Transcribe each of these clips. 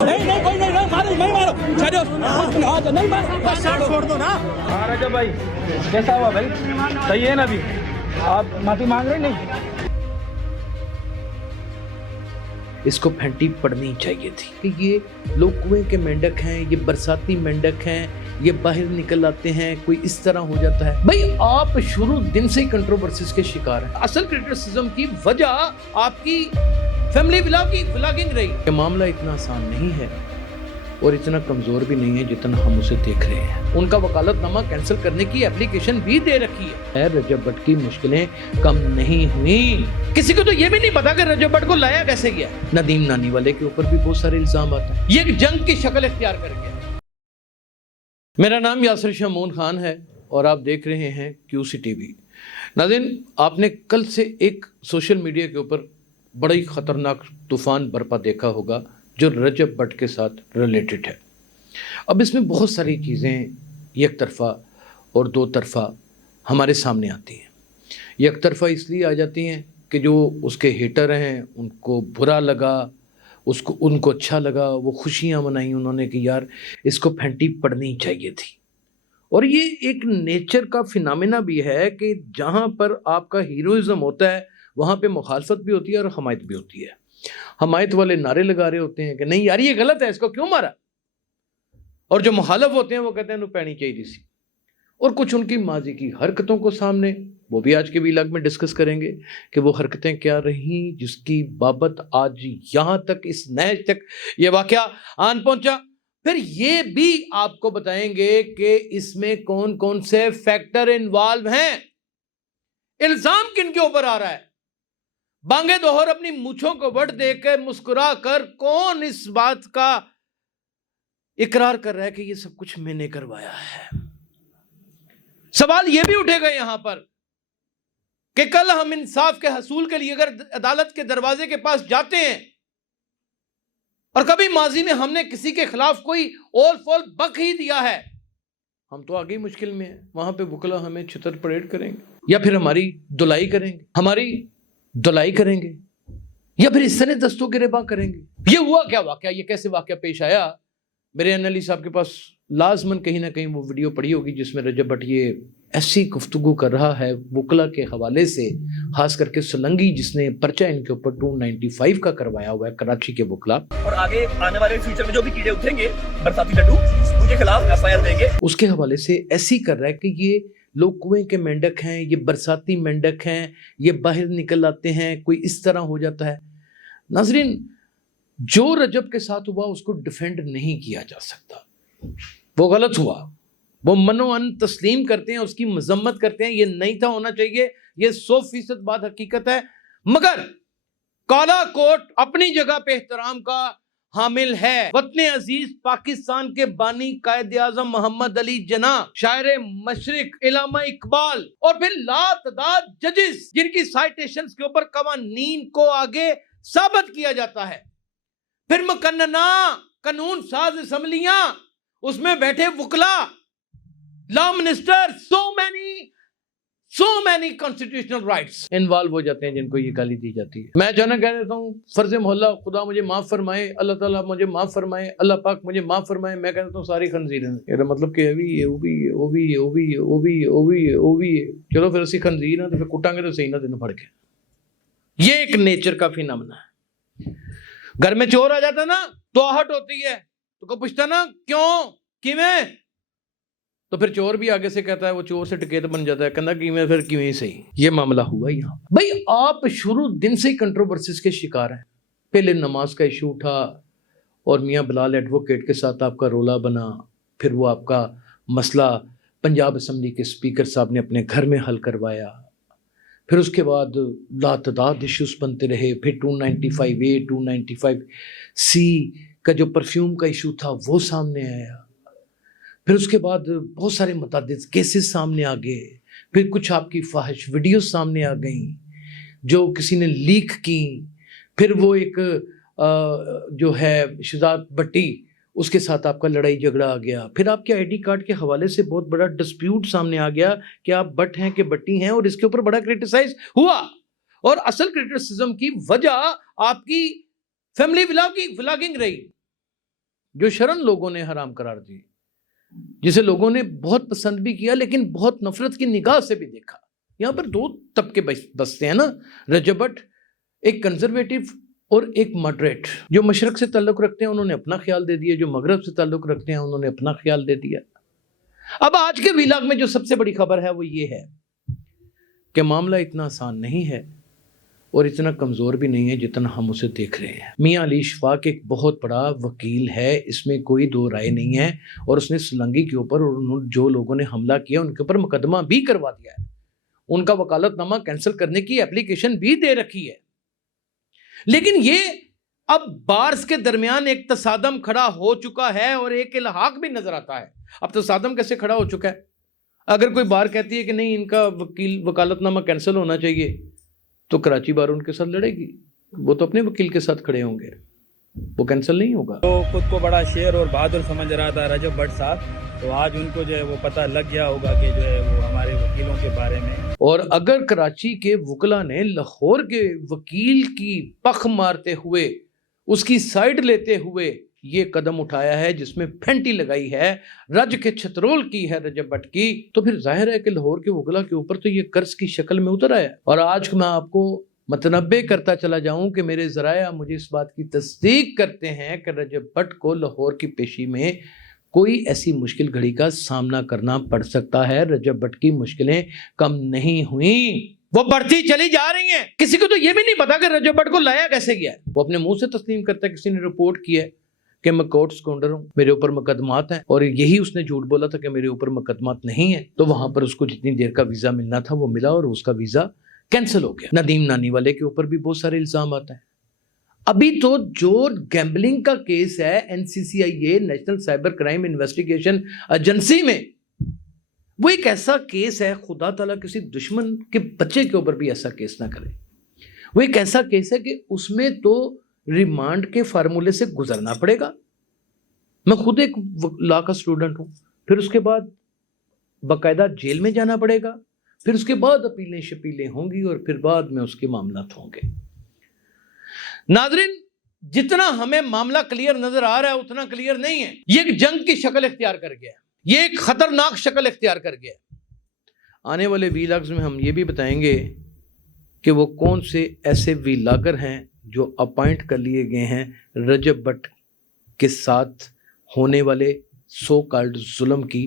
नहीं नहीं कोई नहीं मारो नहीं मारो छो नहीं मारो बस छोड़ दो ना। हाँ रजब भाई कैसा हुआ भाई, सही है ना? अभी आप माफी मांग रहे नहीं? इसको फैंटी पड़नी चाहिए थी कि ये लोग कुएं के मेंढक हैं, ये बरसाती मेंढक हैं, ये बाहर निकल आते हैं, कोई इस तरह हो जाता है। भाई आप शुरू दिन से ही कंट्रोवर्सीज के शिकार हैं। असल क्रिटिसिज्म की वजह आपकी फैमिली व्लॉगिंग रही। ये मामला इतना आसान नहीं है और इतना कमजोर भी नहीं है जितना हम उसे देख रहे हैं। उनका वकालतनामा कैंसिल करने की एप्लीकेशन भी दे रखी है। रजब भट्ट की मुश्किलें कम नहीं हुई। किसी को तो ये भी नहीं पता कि रजब भट्ट को लाया कैसे गया। नदीम नानी वाले के ऊपर भी बहुत सारे इल्जाम आते हैं। ये एक जंग की शक्ल इख्तियार कर गया। मेरा नाम यासिर शमून खान है और आप देख रहे हैं QC TV। नाज़रीन, आपने कल से एक सोशल मीडिया के ऊपर बड़ा ही खतरनाक तूफान बरपा देखा होगा जो रजब भट्ट के साथ रिलेटेड है। अब इसमें बहुत सारी चीज़ें एक तरफ़ा और दो तरफ़ा हमारे सामने आती हैं। एक तरफ़ा इसलिए आ जाती हैं कि जो उसके हेटर हैं उनको बुरा लगा, उनको अच्छा लगा, वो खुशियाँ मनाई उन्होंने कि यार इसको फैंटी पड़नी चाहिए थी। और ये एक नेचर का फिनोमेना भी है कि जहाँ पर आपका हीरोइज़्म होता है वहाँ पे मुखालफत भी होती है और हमायत भी होती है। हमायत वाले नारे लगा रहे होते हैं कि नहीं यार ये गलत है, इसको क्यों मारा, और जो मुखालफ होते हैं वो कहते हैं पैनी चाहिए सी। और कुछ उनकी माजी की हरकतों को सामने, वो भी आज के व्लॉग में डिस्कस करेंगे कि वो हरकतें क्या रहीं जिसकी बाबत आज यहाँ तक इस नैज तक ये वाकया आन पहुंचा। फिर ये भी आपको बताएंगे कि इसमें कौन कौन से फैक्टर इन्वॉल्व हैं, इल्जाम किन के ऊपर आ रहा है। बांगे दोहर अपनी मूछों को वट देकर मुस्कुरा कर कौन इस बात का इकरार कर रहा है कि ये सब कुछ मैंने करवाया है। सवाल यह भी उठेगा यहां पर कि कल हम इंसाफ के हसूल के लिए अगर अदालत के दरवाजे के पास जाते हैं और कभी माजी में हमने किसी के खिलाफ कोई ओल फोल बक ही दिया है, हम तो आगे ही मुश्किल में है। वहां पे वकला हमें छितर परेड करेंगे या फिर हमारी धुलाई करेंगे या फिर इस तरह दस्तों गिरेबां करेंगे। ये हुआ क्या वाकया, ये कैसे वाकया पेश आया? मेरे अनली साहब के पास लाजमन कहीं ना कहीं वो वीडियो पड़ी होगी जिसमें रजब भट्ट ये ऐसी गुफ्तगू कर रहा है वकला के हवाले से, खास करके सोलंगी जिसने पर्चा इनके ऊपर 295 का करवाया हुआ है, कराची के वकला। और आगे आने वाले फ्यूचर में जो भी कीड़े उठेंगे बरसाती लड्डू, उनके खिलाफ FIR देंगे। उसके हवाले से ऐसी कर रहा है कि ये लोग कुएं के मेंढक हैं, ये बरसाती मेंढक हैं, ये बाहर निकल आते हैं, कोई इस तरह हो जाता है। नाजरीन, जो रजब के साथ हुआ उसको डिफेंड नहीं किया जा सकता, वो गलत हुआ, वो मनोअन तस्लीम करते हैं, उसकी मजम्मत करते हैं, ये नहीं था होना चाहिए, ये 100% बात हकीकत है। मगर काला कोट अपनी जगह पे एहतराम का हामिल है। वतन अजीज पाकिस्तान के बानी कायद आजम मोहम्मद अली जना, शायर मशरिक इलामा इकबाल, और फिर लातदाद जजेस जिनकी साइटेशंस के ऊपर कवानीन को आगे साबित किया जाता है। फिर मुकन्नना कानून साज असम्बलियां, उसमें बैठे वकला, law minister, so many constitutional rights involve हो जाते हैं जिनको ये गाली दी जाती है। मैं अचानक कह देता हूँ फर्ज मोहल्ला, खुदा मुझे माफ फरमाए, अल्लाह ताला मुझे माफ फरमाए, अल्लाह पाक मुझे माफ फरमाए, मैं कह देता हूँ सारी खंजीर हैं। मेरा मतलब कि चलो फिर असी खंजीर ना तो फिर कुटांगे तो सही ना दिन फड़ के। ये एक नेचर का फिनोमेना है। घर में चोर आ जाता ना तो आहट होती है, तो को पूछता ना क्यों किवें, तो फिर चोर भी आगे से कहता है, वो चोर से डकैत बन जाता है, कहना कि मैं फिर क्यों सही। ये मामला हुआ यहाँ। भाई आप शुरू दिन से ही कंट्रोवर्सीज के शिकार हैं। पहले नमाज का इशू उठा और मियाँ बिलाल एडवोकेट के साथ आपका रोला बना, फिर वो आपका मसला पंजाब असम्बली के स्पीकर साहब ने अपने घर में हल करवाया, फिर उसके बाद लातदाद इश्यूज बनते रहे, फिर 295A 295C का जो परफ्यूम का इशू था वो सामने आया, फिर उसके बाद बहुत सारे मुतअद्दिद केसेस सामने आ गए, फिर कुछ आपकी फाहिश वीडियो सामने आ गई जो किसी ने लीक की, फिर वो एक जो है शहजाद भट्टी, उसके साथ आपका लड़ाई झगड़ा आ गया, फिर आपके ID कार्ड के हवाले से बहुत बड़ा डिस्प्यूट सामने आ गया कि आप भट्ट हैं कि भट्टी हैं, और इसके ऊपर बड़ा क्रिटिसाइज हुआ। और असल क्रिटिसिज्म की वजह आपकी फैमिली व्लॉगिंग रही। جو شرن لوگوں نے حرام قرار دی, جسے لوگوں نے بہت پسند بھی کیا لیکن بہت نفرت کی نگاہ سے بھی دیکھا. یہاں پر دو طبقے بستے ہیں نا, رجب بٹ ایک کنزرویٹو اور ایک ماڈریٹ. جو مشرق سے تعلق رکھتے ہیں انہوں نے اپنا خیال دے دیا, جو مغرب سے تعلق رکھتے ہیں انہوں نے اپنا خیال دے دیا. اب آج کے ویلاگ میں جو سب سے بڑی خبر ہے وہ یہ ہے کہ معاملہ اتنا آسان نہیں ہے اور اتنا کمزور بھی نہیں ہے جتنا ہم اسے دیکھ رہے ہیں. میاں علی شفاق ایک بہت بڑا وکیل ہے, اس میں کوئی دو رائے نہیں ہے, اور اس نے سلنگی کے اوپر اور جو لوگوں نے حملہ کیا ان کے اوپر مقدمہ بھی کروا دیا ہے, ان کا وکالت نامہ کینسل کرنے کی اپلیکیشن بھی دے رکھی ہے. لیکن یہ اب بارز کے درمیان ایک تصادم کھڑا ہو چکا ہے اور ایک الحاق بھی نظر آتا ہے. اب تصادم کیسے کھڑا ہو چکا ہے؟ اگر کوئی بار کہتی ہے کہ نہیں ان کا وکالت نامہ کینسل ہونا چاہیے تو کراچی بار ان کے ساتھ لڑے گی, وہ تو اپنے وکیل کے ساتھ کھڑے ہوں گے, وہ کینسل نہیں ہوگا. تو خود کو بڑا شیر اور بہادر سمجھ رہا تھا رجب بٹ صاحب, تو آج ان کو جو ہے وہ پتہ لگ گیا ہوگا کہ جو ہے وہ ہمارے وکیلوں کے بارے میں. اور اگر کراچی کے وکلا نے لاہور کے وکیل کی پخ مارتے ہوئے, اس کی سائیڈ لیتے ہوئے یہ قدم اٹھایا ہے جس میں پھینٹی لگائی ہے, رج کے چھترول کی ہے رجب بٹ کی, تو پھر ظاہر ہے کہ لاہور کے وکلا کے اوپر تو یہ قرض کی شکل میں اتر آیا. اور آج میں آپ کو متنبع کرتا چلا جاؤں کہ میرے ذرائع مجھے اس بات کی تصدیق کرتے ہیں کہ رجب بٹ کو لاہور کی پیشی میں کوئی ایسی مشکل گھڑی کا سامنا کرنا پڑ سکتا ہے. رجب بٹ کی مشکلیں کم نہیں ہوئیں, وہ بڑھتی چلی جا رہی ہیں. کسی کو تو یہ بھی نہیں پتا کہ رجب بٹ کو لایا کیسے گیا ہے. وہ اپنے منہ سے تسلیم کرتا ہے کسی نے رپورٹ کی ہے کہ میں کورٹ سکونڈر ہوں, میرے اوپر مقدمات ہیں, اور یہی اس نے جھوٹ بولا تھا کہ میرے اوپر مقدمات نہیں ہیں. تو وہاں پر اس کو جتنی دیر کا ویزا ملنا تھا وہ ملا اور اس کا ویزا کینسل ہو گیا. ندیم نانی والے کے اوپر بھی بہت سارے الزامات ہیں. ابھی تو جو گیمبلنگ کا کیس ہے NCCIA national cyber crime investigation agency میں, وہ ایک ایسا کیس ہے, خدا تعالیٰ کسی دشمن کے بچے کے اوپر بھی ایسا کیس نہ کرے. وہ ایک ایسا کیس ہے کہ اس میں تو ریمانڈ کے فارمولے سے گزرنا پڑے گا. میں خود ایک لا کا اسٹوڈنٹ ہوں, پھر اس کے بعد باقاعدہ جیل میں جانا پڑے گا, پھر اس کے بعد اپیلیں شپیلیں ہوں گی, اور پھر بعد میں اس کے معاملات ہوں گے. ناظرین, جتنا ہمیں معاملہ کلیئر نظر آ رہا ہے اتنا کلیئر نہیں ہے. یہ ایک جنگ کی شکل اختیار کر گیا ہے, یہ ایک خطرناک شکل اختیار کر گیا ہے. آنے والے ویلاگز میں ہم یہ بھی بتائیں گے کہ وہ کون سے ایسے ویلاگر ہیں جو اپائنٹ کر لیے گئے ہیں رجب بٹ کے ساتھ ہونے والے سو کالڈ ظلم کی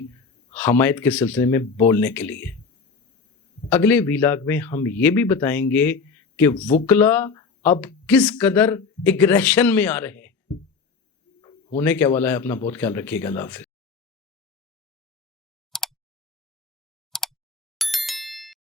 حمایت کے سلسلے میں بولنے کے لیے. اگلے ویلاگ میں ہم یہ بھی بتائیں گے کہ وکلا اب کس قدر اگریشن میں آ رہے ہیں. ہونے کیا والا ہے, اپنا بہت خیال رکھیے گا. اللہ حافظ.